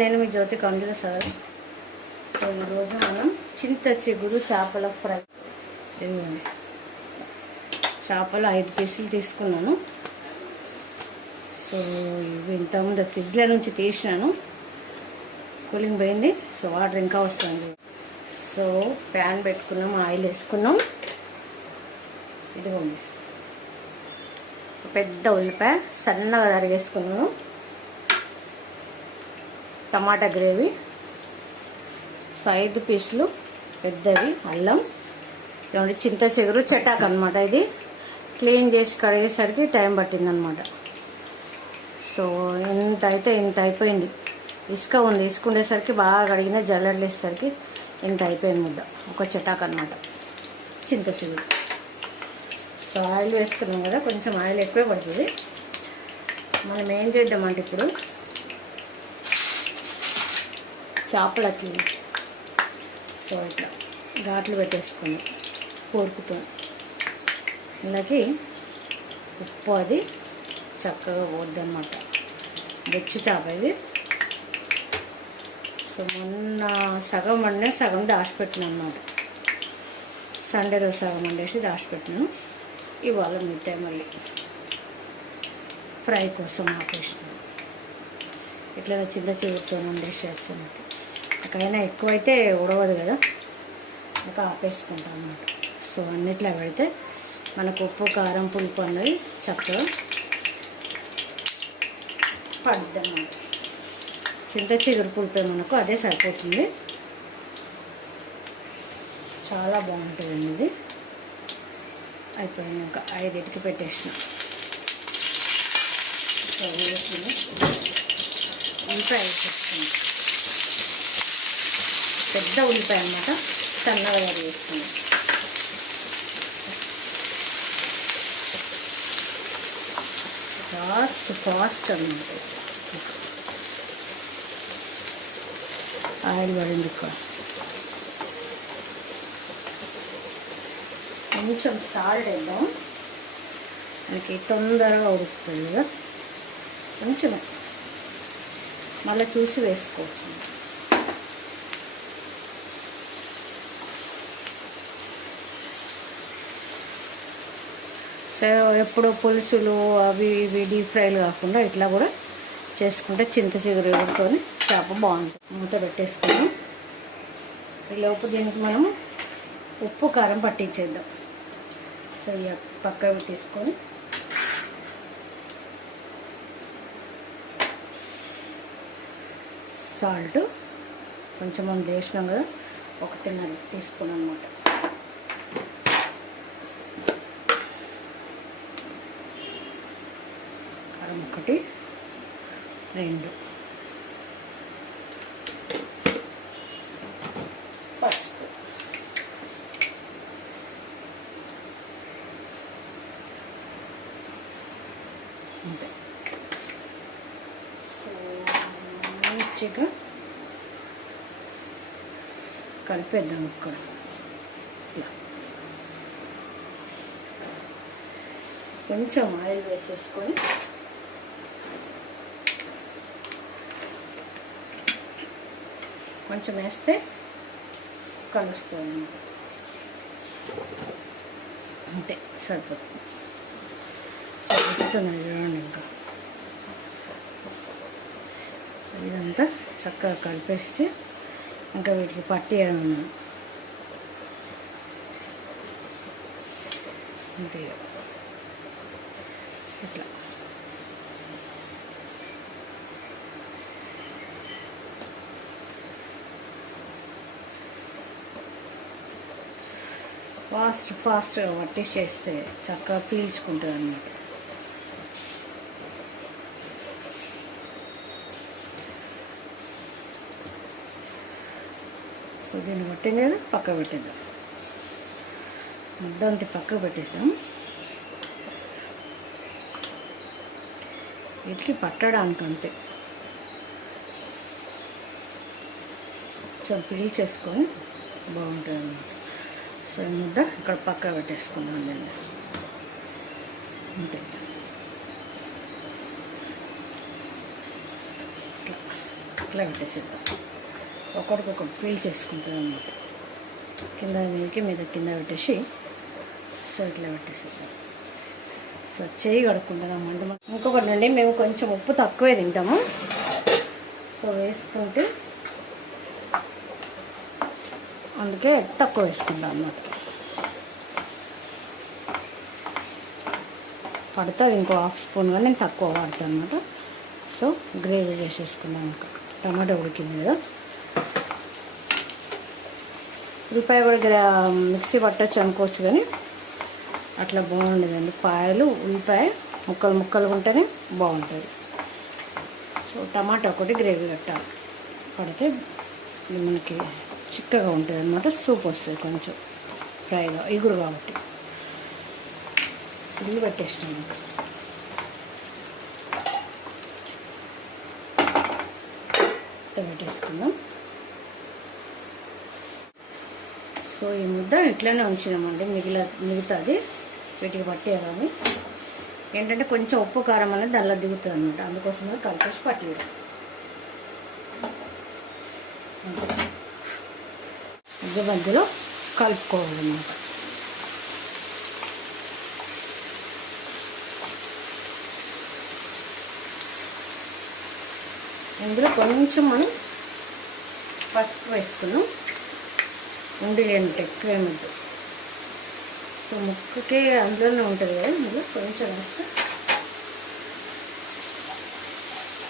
నేను మీ జ్యోతి కంజుల sir. So ఈరోజు మనం చింత చిగురు చేపల ఫ్రై. ఇదిగోండి. చేపలు ఐదు పీసులు తీసుకున్నాను. సో ఇవి ఇంతకుముందు ఫ్రిడ్జ్లో నుంచి తీసినాను. కూలింగ్ పోయింది. సో వాటర్ ఇంకా వస్తుంది. సో ప్యాన్ పెట్టుకున్నాం ఆయిల్ వేసుకున్నాం. ఇదిగోండి. పెద్ద ఉల్లిపాయ సన్నగా తరిగేసుకున్నాను. టమాటా గ్రేవీ సో ఐదు పీసులు పెద్దవి అల్లం ఇవ్వండి చింత చిగురు చెటాక్ అనమాట ఇది. క్లీన్ చేసి కడిగేసరికి టైం పట్టిందనమాట సో ఇంత అయితే ఇంత అయిపోయింది. ఇసుక ఉంది. ఇసుక ఉండేసరికి బాగా కడిగిన జల్లెడలు వేసేసరికి ఇంత అయిపోయింది ముద్ద. ఒక చెటాక్ అనమాట చింత చిగురు. సో ఆయిల్ వేసుకున్నాం కదా కొంచెం ఆయిల్ ఎక్కువే పడుతుంది. మనం ఏం చేద్దామంటే ఇప్పుడు చేపలకి సో ఇట్లా ఘాట్లు పెట్టేసుకుని కోరుకుతో. ఇందాకి ఉప్పు అది చక్కగా పోద్దన్నమాట. బొచ్చు చేప ఇది. సో మొన్న సగం వండే సగం దాచిపెట్టిన అనమాట సండే రోజు సగం వండేసి దాచిపెట్టినాను. ఇవాళ మిగతా మళ్ళీ ఫ్రై కోసం ఆపేసినాను. ఇట్లా చిన్న చిగురుతో వండేసి వచ్చాను నాకైనా ఎక్కువైతే ఉడవదు కదా. ఇంకా ఆపేసుకుంటాం అన్నమాట. సో అన్నిట్లో పెడితే మనకు ఉప్పు కారం పులుపు అన్నది చక్కగా పడుద్ది అన్నమాట చింత చిగురు పులిపే మనకు అదే సరిపోతుంది. చాలా బాగుంటుందండి ఇది అయిపోయినాక ఐదింటికి పెట్టేసిన. సో వేసుకుని పెద్ద ఉల్లిపాయ అన్నమాట సన్నగా యాడ్ చేసుకున్నాం. ఫాస్ట్ ఫాస్ట్ అన్నమాట. ఆయిల్ పడింది కొంచెం సాల్ట్ వేద్దాం. మనకి తొందరగా ఉడుకుతుంది కదా. కొంచెం. మళ్ళీ చూసి వేసుకోవచ్చు. ఎప్పుడు పులుసులు అవి ఇవి డీప్ ఫ్రైలు కాకుండా ఇట్లా కూడా చేసుకుంటే చింత చిగురు ఎగురుకొని చేప బాగుంటుంది. మూత పెట్టేసుకున్నాం ఈ లోపు దీనికి మనం ఉప్పు కారం పట్టించేద్దాం. సో ఇక పక్కవి తీసుకొని సాల్ట్ కొంచెం మనం వేసినాం కదా ఒకటిన్నర తీసుకున్నాం అనమాట కారం ఒకటి రెండు. పసుపు. అంతే. సో మంచిగా కలిపేద్దాం ఇక్కడ. ఇలా. కొంచెం ఆయిల్ వేసేసుకొని కొంచెం వేస్తే కలుస్తుంది. అంతే సరిపోతుంది. చూడండి ఇంకా. ఇదంతా చక్కగా కలిపేసి ఇంకా వీటికి పట్టేయడం అంతే. ఇట్లా. ఫాస్ట్ ఫాస్ట్గా వట్టి చేస్తే చక్కగా పీల్చుకుంటుంది అన్నమాట. సో దీన్ని పట్టింది కదా? పక్క పెట్టేద్దాం. ముద్దంతి పక్క పెట్టేద్దాం. వీటికి పట్టడానికి అంతే. కొంచెం పీల్చేసుకొని బాగుంటుంది అన్నమాట సో ఈ ముద్ద ఇక్కడ పక్క పెట్టేసుకుందాం దీన్ని అంతే. ఇట్లా పెట్టేసేద్దాం. ఒకటికొకటి పీల్ చేసుకుంటుంది అన్నమాట కింద మీదకి మీద కింద పెట్టేసి సో ఇట్లా పెట్టేసేద్దాం. సో చేయి కడుక్కుంటున్నాం అంటే ఇంకొకటి అండి మేము కొంచెం ఉప్పు తక్కువే తింటాము. సో వేసుకుంటే అందుకే తక్కువ వేసుకుంటాం అన్నమాట. పడుతుంది ఇంకో హాఫ్ స్పూన్ కానీ నేను తక్కువ వాడతాను అనమాట సో గ్రేవీ వేసేసుకున్నాం ఇంకా. టమాటా ఉడికింది కదా. ఉల్లిపాయ కూడా మిక్సీ పట్టచ్చు అనుకోవచ్చు కానీ అట్లా బాగుండదండి పాయలు ఉల్లిపాయ ముక్కలు ముక్కలు ఉంటేనే బాగుంటుంది. సో టమాటా ఒకటి గ్రేవీ కట్టాలి పడితే మనకి చిక్కగా ఉంటుంది అనమాట సూప్ వస్తుంది కొంచెం ఫ్రైగా ఇగురు కాబట్టి. ఇల్లు పెట్టేసినాం పెట్టేసుకుందాం సో ఈ ముద్ద ఇట్లనే ఉంచినామండి. మిగిల మిగతాది. వీటికి పట్టేయాలని ఏంటంటే కొంచెం ఉప్పు కారం అనేది దానిలో దిగుతుంది అనమాట అందుకోసమే కలిపేసి పట్టేయడం మధ్య మధ్యలో కలుపుకోవాలన్నమాట. ఇందులో కొంచెం మనం పసుపు వేసుకున్నాం. ఉండి ఎక్కువ ఏమద్దు సో ముక్కకి అందులోనే ఉంటుంది కదా ఇందులో కొంచెం వేస్తే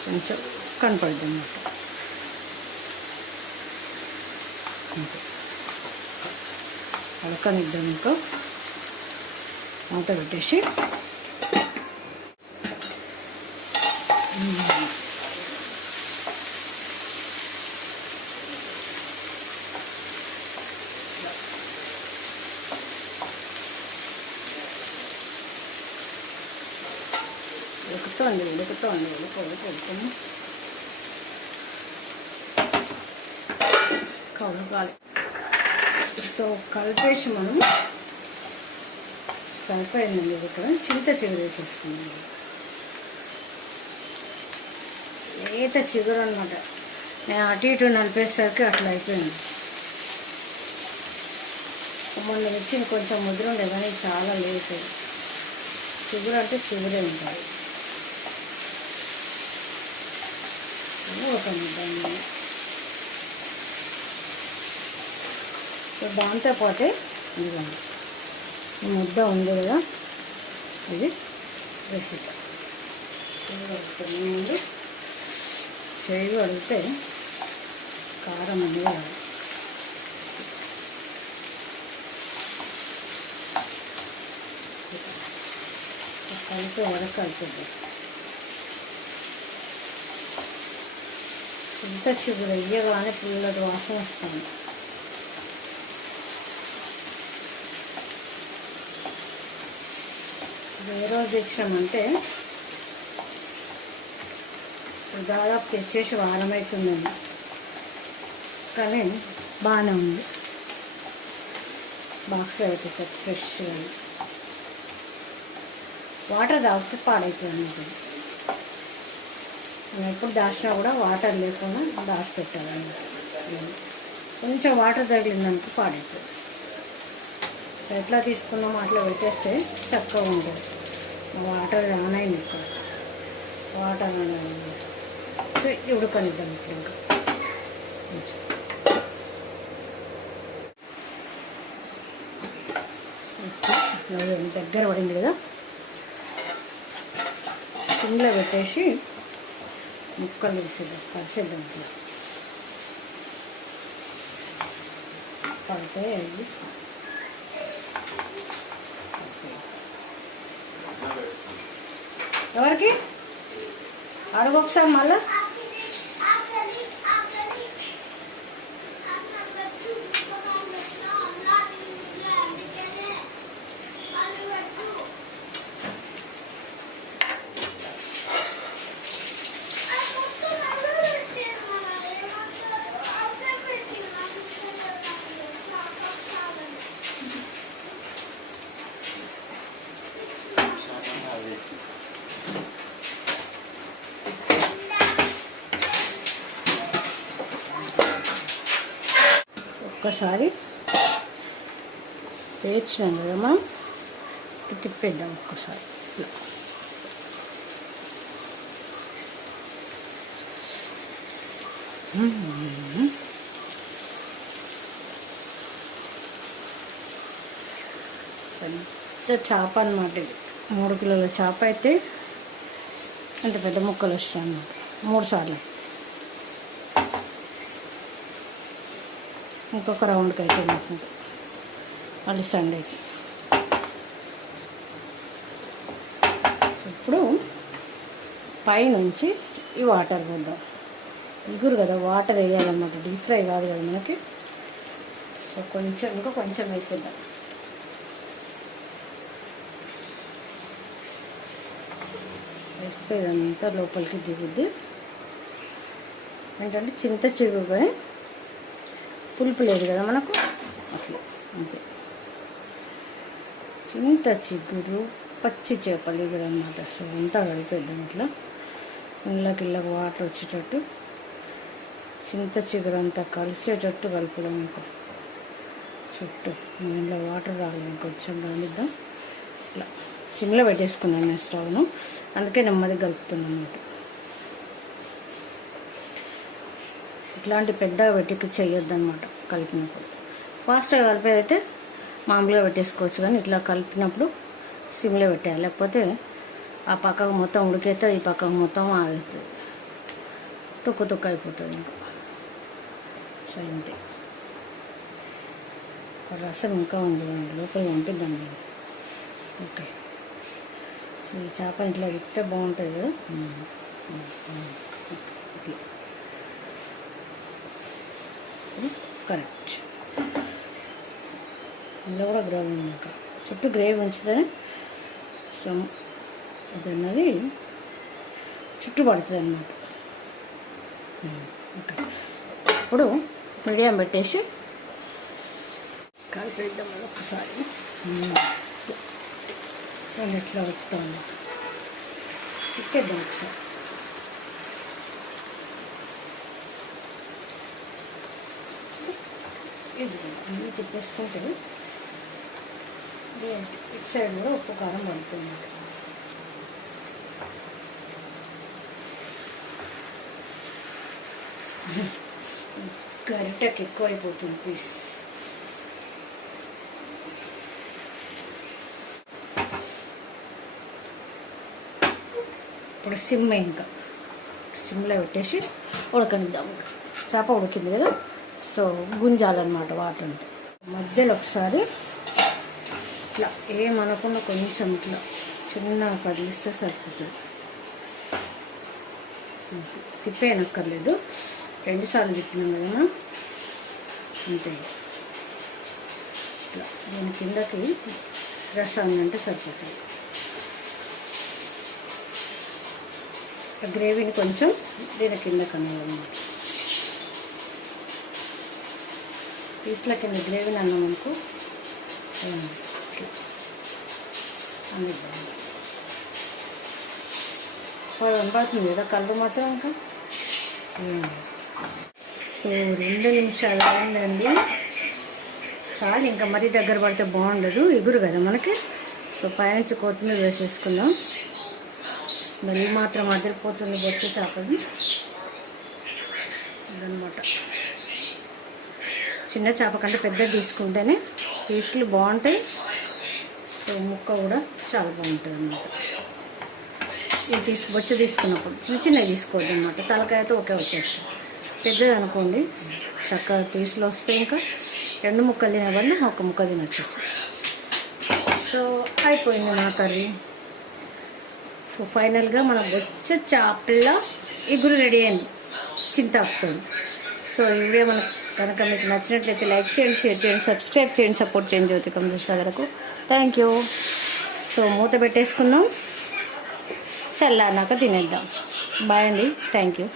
కొంచెం కనపడుతుంది. అన్నమాట అంతే అడకనిద్దాం ఇంకా మూత పెట్టేసి ఉడుకుతోంది ఉడుకుతోంది ఉడుకు ఉడుకు ఉడుకుని కలపాలి సో కలిపేసి మనం సరిపోయిందండి ఇక్కడ చింత చిగురు వేసేసుకున్నాం లేత చిగురు అనమాట నేను అటు ఇటు నలిపేసరికి అట్లా అయిపోయింది. మొన్న వచ్చి కొంచెం ముద్ర ఉండే కానీ చాలా లేట్. చిగురు అంటే చిగురే ఉంటుంది. ఒక ముద్ద సో దాంతోపాటే ఇదిగోండి. ఈ ముద్ద ఉంది కదా ఇది రెసిపీ. ముందు చేయి అడిగితే కారం అనేది రాదు కలిపి వడకాల్చేద్దాం చింత చిగురు అయ్యగానే పుల్లటి వాసన వస్తుంది. ఏ రోజు తెచ్చినామంటే దాదాపు తెచ్చేసి వారం అవుతుందండి కానీ బాగానే ఉంది. బాక్స్లో పెట్టేసారు ఫ్రెష్గా వాటర్ తాగితే పాడైపోయింది మనం ఎప్పుడు దాచినా కూడా వాటర్ లేకుండా దాచి కొంచెం వాటర్ తగిలిందనుకో పాడైపోయింది. ఎట్లా తీసుకున్నామో అట్లా పెట్టేస్తే చక్కగా ఉంటుంది. వాటర్ ఆన్ అయింది ఇక్కడ. వాటర్ ఆన్ అయింది. సో ఇది ఉడకనిద్దాం ఇప్పుడు ఇంకా. దగ్గర పడింది కదా. సిమ్లో పెట్టేసి ముక్కలు వేసేద్దాం కలిసేద్దాం ఇట్లా పడితే ఎవరికి? అడుగు ఒకసారి మళ్ళా. ఒకసారి. వేయించినాం కదా మనం తిప్పేద్దాం ఒక్కసారి. పెద్ద చేప అనమాట ఇది. మూడు కిలోల చేప అయితే అంత పెద్ద ముక్కలు వస్తాయి అన్నమాట. మూడు సార్లు. ఇంకొక రౌండ్కి అయితే మాకు మళ్ళీ సండేకి ఇప్పుడు పైనుంచి ఈ వాటర్ పోద్దాం. ఇగురు కదా వాటర్ వేయాలన్నమాట. డీప్ ఫ్రై కాదు కదా మనకి. సో కొంచెం ఇంకా కొంచెం వేసేద్దాం. వేస్తే ఇదంతా లోపలికి దిగుద్ది. ఏంటంటే చింత చిగురుగా పులుపు లేదు కదా మనకు? అట్లా అంతే. చింత చిగురు పచ్చి చేపలు ఇగురు అనమాట సో అంతా కలిపేద్దాం ఇట్లా ఇళ్ళకి ఇళ్ళకి వాటర్ వచ్చేటట్టు. చింత చిగురు అంతా కలిసేటట్టు కలుపుదాం ఇంకా. చుట్టూ. ఇంట్లో వాటర్ రావాలి కొంచెం రానిద్దాం. ఇట్లా. సిమ్లో పెట్టేసుకున్నాను నేను స్టవ్ను. అందుకే నెమ్మది కలుపుతున్నాను అన్నమాట. ఇట్లాంటి పెద్ద పెట్టి చేయొద్దు అనమాట కలిపినప్పుడు. ఫాస్ట్గా కలిపేదైతే మామూలుగా పెట్టేసుకోవచ్చు కానీ ఇట్లా కలిపినప్పుడు సిమ్లో పెట్టాలి లేకపోతే ఆ పక్కకు మొత్తం ఉడికేస్తే ఈ పక్కకు మొత్తం ఆగుతుంది తుక్కు తుక్కు అయిపోతుంది ఇంకా. సో అంతే రసం ఇంకా ఉంది లోపల పంపిద్దాం ఓకే. సో ఈ చేప ఇట్లా తిప్పితే బాగుంటుంది కదా ఇట్లా కరెక్ట్. అందులో కూడా గ్రేవీ ఉంది చుట్టూ గ్రేవీ ఉంచుతుంది సో అది అన్నది చుట్టూ పడుతుంది అన్నమాట ఇప్పుడు మీడియం పెట్టేసి కలిపేద్దాం ఒకసారి. ఇట్లా ఎట్లా పెడతాను తిప్పేద్దాం ఒకసారి. ఇది అన్నీ తిప్పేసుకుంటే ఇటు సైడ్ కూడా ఉప్పు కారం పడుతుంది గరిటకి ఎక్కువ అయిపోతుంది పీస్ ఇప్పుడు సిమ్ ఇంకా. సిమ్లో పెట్టేసి ఉడకనిద్దాం. చేప ఉడికింది కదా? సో గుంజాలన్నమాట వాటర్ అంటే మధ్యలో ఒకసారి ఇట్లా ఏమనకుండా కొంచెం ఇట్లా చిన్న కదిలిస్తే సరిపోతుంది. తిప్పేయనక్కర్లేదు. రెండుసార్లు తిప్పినాం కదా? అంతే. ఇట్లా దీని కిందకి రసాన్ని అంటే సరిపోతుంది. గ్రేవీని కొంచెం దీని కింద కనాలన్నమాట పీస్ల కింద గ్రేవీని అన్నాం అనుకో. కనబడుతుంది కదా కళ్ళు మాత్రం ఇంకా? సో రెండు నిమిషాలు అయిందండి. చాలు ఇంకా మరీ దగ్గర పడితే బాగుండదు. ఎగురు కదా మనకి. సో పైనుంచి కొత్తిమీర వేసేసుకుందాం. స్మెల్ మాత్రం అదిరిపోతుంది బొచ్చు చేపది. అదనమాట. చిన్న చేప కంటే పెద్దది తీసుకుంటేనే పీసులు బాగుంటాయి. సో ముక్క కూడా చాలా బాగుంటుంది అన్నమాట ఇది తీసు బొచ్చ తీసుకున్నప్పుడు చిన్న చిన్నవి తీసుకోవద్దు అనమాట తలకాయతో ఒకే వచ్చేస్తాం పెద్దది అనుకోండి చక్కగా పీసులు వస్తే ఇంకా. రెండు ముక్కలు తినబడిన ఒక ముక్క తినొచ్చేస్తాయి. సో అయిపోయింది నా కర్రీ. సో ఫైనల్గా మన బొచ్చ చేపల ఇగురు రెడీ అయింది. చింతాకుతుంది సో ఈ వీడియో మనకు కనుక మీకు నచ్చినట్లయితే లైక్ చేయండి షేర్ చేయండి సబ్స్క్రైబ్ చేయండి సపోర్ట్ చేయండి జ్యోతి సాగరకు థ్యాంక్ యూ సో మూత పెట్టేసుకుందాం. చల్లారినాక తినేద్దాం. బాయ్ అండి. Thank you